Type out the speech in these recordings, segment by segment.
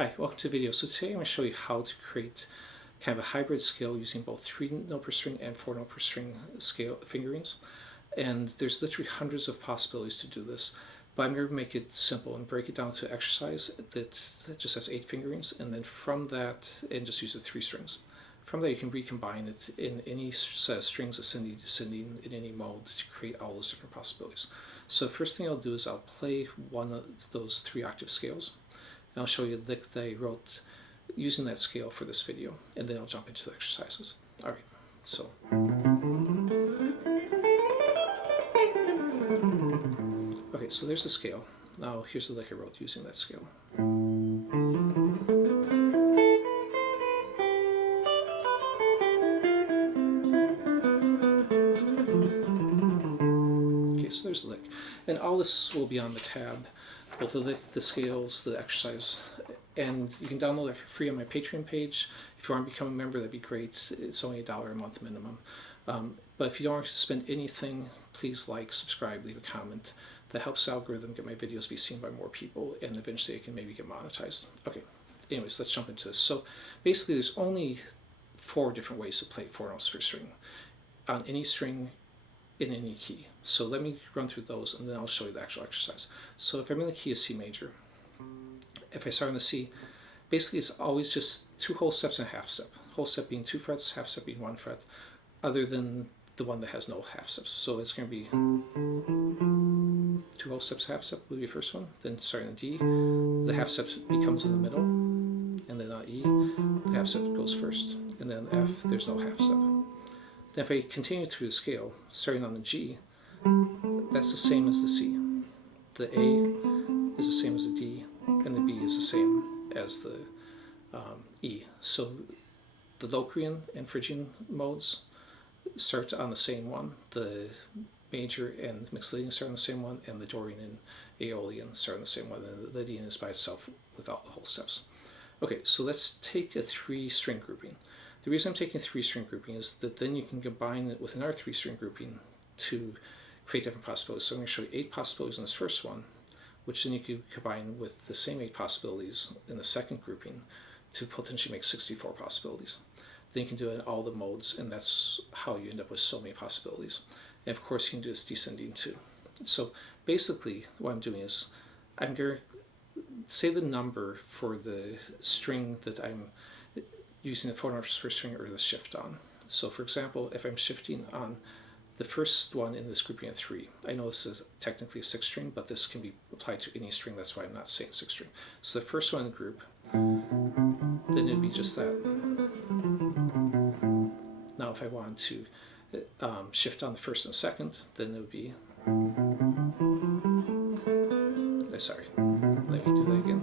Hi, welcome to the video. So today I'm going to show you how to create kind of a hybrid scale using both 3 note per string and 4 note per string scale fingerings. And there's literally hundreds of possibilities to do this, but I'm going to make it simple and break it down to exercise that just has 8 fingerings, and then from that, and just use the 3 strings. From there you can recombine it in any set of strings, ascending, descending, in any mode to create all those different possibilities. So the first thing I'll do is I'll play one of those 3 octave scales. And I'll show you the lick that I wrote using that scale for this video, and then I'll jump into the exercises. All right, so. Okay, so there's the scale. Now here's the lick I wrote using that scale. Okay, so there's the lick. And all this will be on the tab, both the lick, the scales, the exercise, and you can download that for free on my Patreon page. If you want to become a member, that'd be great. It's only $1 a month minimum. But if you don't want to spend anything, please like, subscribe, leave a comment. That helps the algorithm get my videos be seen by more people, and eventually it can maybe get monetized. Okay, anyways, let's jump into this. So basically there's only 4 different ways to play 4 notes per string on any string in any key. So let me run through those and then I'll show you the actual exercise. So if I'm in the key of C major, if I start on the C, basically it's always just 2 whole steps and a half step. Whole step being 2 frets, half step being 1 fret, other than the one that has no half steps. So it's going to be 2 whole steps, half step would be the first one. Then starting on D, the half step becomes in the middle, and then on E, the half step goes first, and then F, there's no half step. Then if I continue through the scale, starting on the G, that's the same as the C. The A is the same as the D, and the B is the same as the E. So the Locrian and Phrygian modes start on the same one. The major and Mixolydian start on the same one, and the Dorian and Aeolian start on the same one, and the Lydian is by itself without the whole steps. Okay, so let's take a 3-string grouping. The reason I'm taking a 3-string grouping is that then you can combine it with another 3-string grouping to create different possibilities. So I'm going to show you 8 possibilities in this first one, which then you could combine with the same 8 possibilities in the second grouping to potentially make 64 possibilities. Then you can do it in all the modes, and that's how you end up with so many possibilities. And of course you can do this descending too. So basically what I'm doing is I'm going to say the number for the string that I'm using the 4 notes per string or the shift on. So for example, if I'm shifting on the first one in this grouping of 3, I know this is technically a 6 string, but this can be applied to any string, that's why I'm not saying 6 string. So the first one in the group, then it'd be just that. Now if I wanted to shift on the first and second, then it would be, sorry, let me do that again.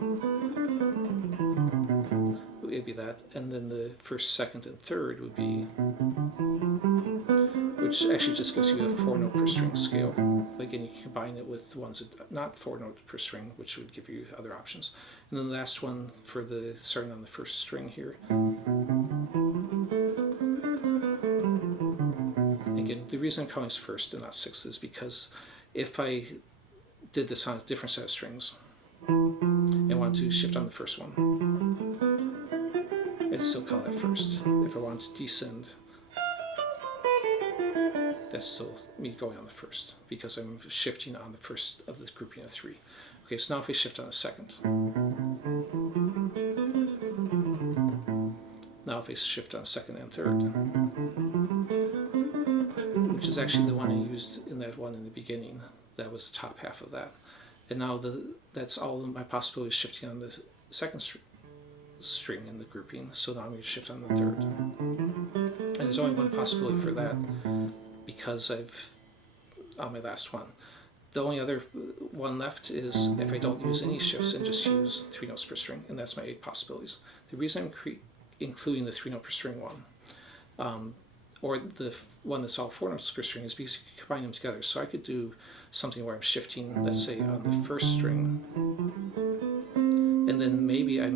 It would be that, and then the first, second, and third would be, which actually just gives you a 4 note per string scale. But again, you can combine it with ones that are not 4 notes per string, which would give you other options. And then the last one for the starting on the first string here. Again, the reason I'm calling this first and not sixth is because if I did this on a different set of strings and wanted to shift on the first one, I'd still call that first. If I wanted to descend, that's still me going on the first, because I'm shifting on the first of the grouping of 3. Okay, so now if we shift on the second. Now if we shift on second and third, which is actually the one I used in that one in the beginning, that was the top half of that. And now that's all of my possibilities shifting on the second string in the grouping, so now I'm going to shift on the third. And there's only one possibility for that, because I've on my last one. The only other one left is if I don't use any shifts and just use 3 notes per string, and that's my 8 possibilities. The reason I'm including the 3 note per string one, or the one that's all 4 notes per string, is because you can combine them together. So I could do something where I'm shifting, let's say, on the first string, and then maybe I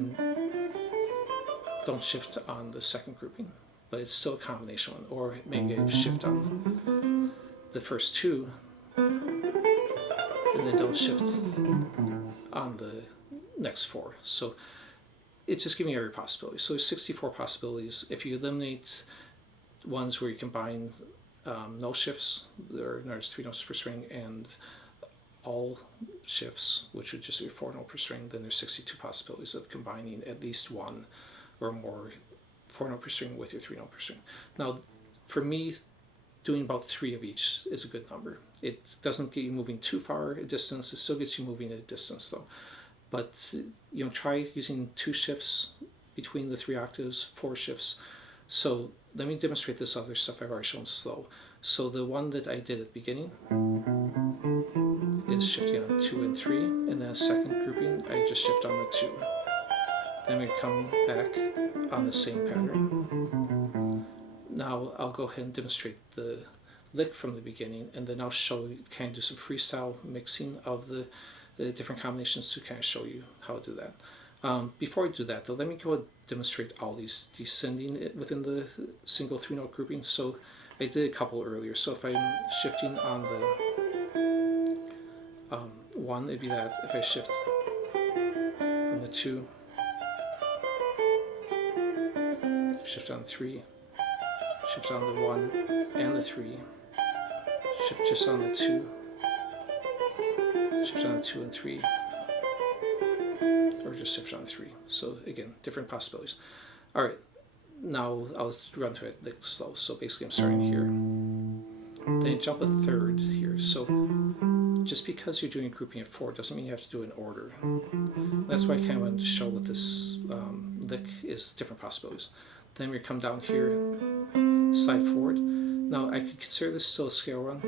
don't shift on the second grouping, but it's still a combination one. Or maybe I shift on the first 2, and then don't shift on the next 4. So it's just giving you every possibility. So there's 64 possibilities. If you eliminate ones where you combine no shifts, there's 3 notes per string, and all shifts, which would just be 4 note per string, then there's 62 possibilities of combining at least one or more 4 note per string with your 3 note per string. Now, for me, doing about 3 of each is a good number. It doesn't get you moving too far a distance. It still gets you moving a distance though. But try using 2 shifts between the 3 octaves, 4 shifts. So let me demonstrate this other stuff I've already shown slow. So the one that I did at the beginning is shifting on 2 and 3, and then a second grouping I just shift on the 2. Then we come back on the same pattern. Now I'll go ahead and demonstrate the lick from the beginning, and then I'll show you, kind of do some freestyle mixing of the different combinations to kind of show you how to do that. Before I do that though, let me go and demonstrate all these descending within the single 3 note grouping. So I did a couple earlier. So if I'm shifting on the 1, it'd be that. If I shift on the 2, shift on 3, shift on the 1 and the 3, shift just on the 2, shift on the 2 and 3, or just shift on 3. So again, different possibilities. All right, now I'll run through it like slow. So basically I'm starting here, then jump a third here. So just because you're doing a grouping of 4 doesn't mean you have to do it in order. That's why I kind of wanted to show what this lick is, different possibilities. Then we come down here, slide forward. Now I could consider this still a scale run,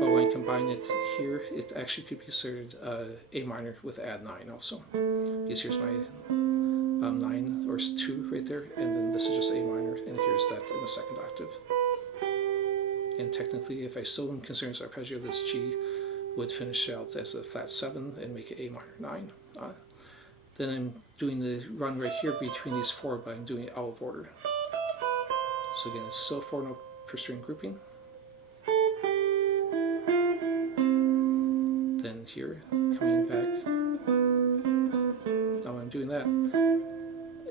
but when I combine it here, it actually could be considered A minor with add 9 also. Because here's my 9 or 2 right there, and then this is just A minor, and here's that in the second octave. And technically, if I still am considering this arpeggio, this G would finish out as a flat 7 and make it A minor 9. Then I'm doing the run right here between these 4, but I'm doing it out of order. So again, it's still 4 note per string grouping. Then here, coming back. Now when I'm doing that,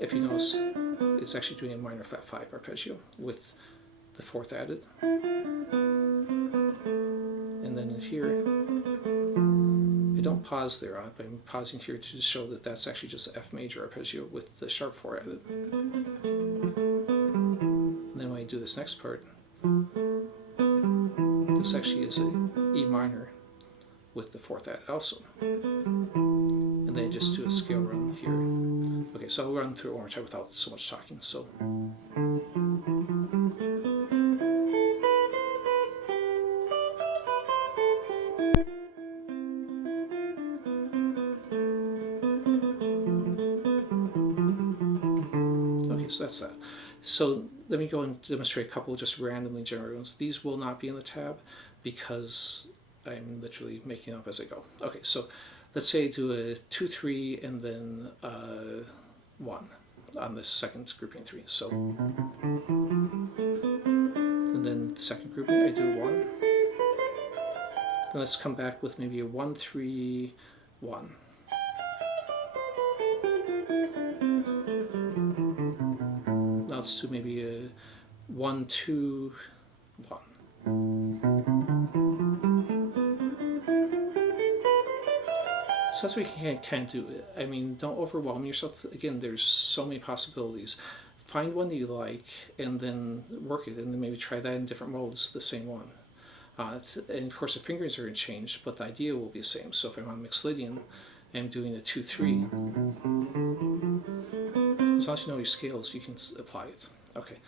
if you notice, it's actually doing a minor flat 5 arpeggio with the 4th added. And then in here, I don't pause there, but I'm pausing here to show that that's actually just F major arpeggio with the sharp 4 added. And then when I do this next part, this actually is a E minor with the 4th added also. And then I just do a scale run here. Okay, so I'll run through it one more time without so much talking. So. So that's that. So let me go and demonstrate a couple of just randomly generated ones. These will not be in the tab because I'm literally making up as I go. Okay, so let's say I do a 2, 3, and then 1 on this second grouping 3. So, and then the second grouping I do 1. Then let's come back with maybe a 1, 3, 1. Let's do maybe a 1, 2, 1. So that's what you can do. I mean, don't overwhelm yourself. Again, there's so many possibilities. Find one that you like and then work it, and then maybe try that in different modes, the same one. And of course the fingerings are going to change, but the idea will be the same. So if I'm on mixed Lydian, I'm doing a 2, 3. As long as you know your scales, you can apply it. Okay,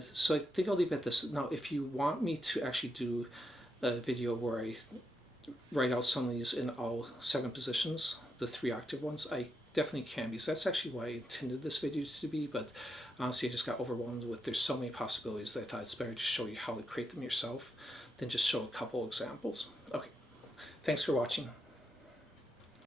so I think I'll leave it at this. Now, if you want me to actually do a video where I write out some of these in all 7 positions, the 3 octave ones, I definitely can, because that's actually what I intended this video to be, but honestly I just got overwhelmed with there's so many possibilities that I thought it's better to show you how to create them yourself than just show a couple examples. Okay, thanks for watching.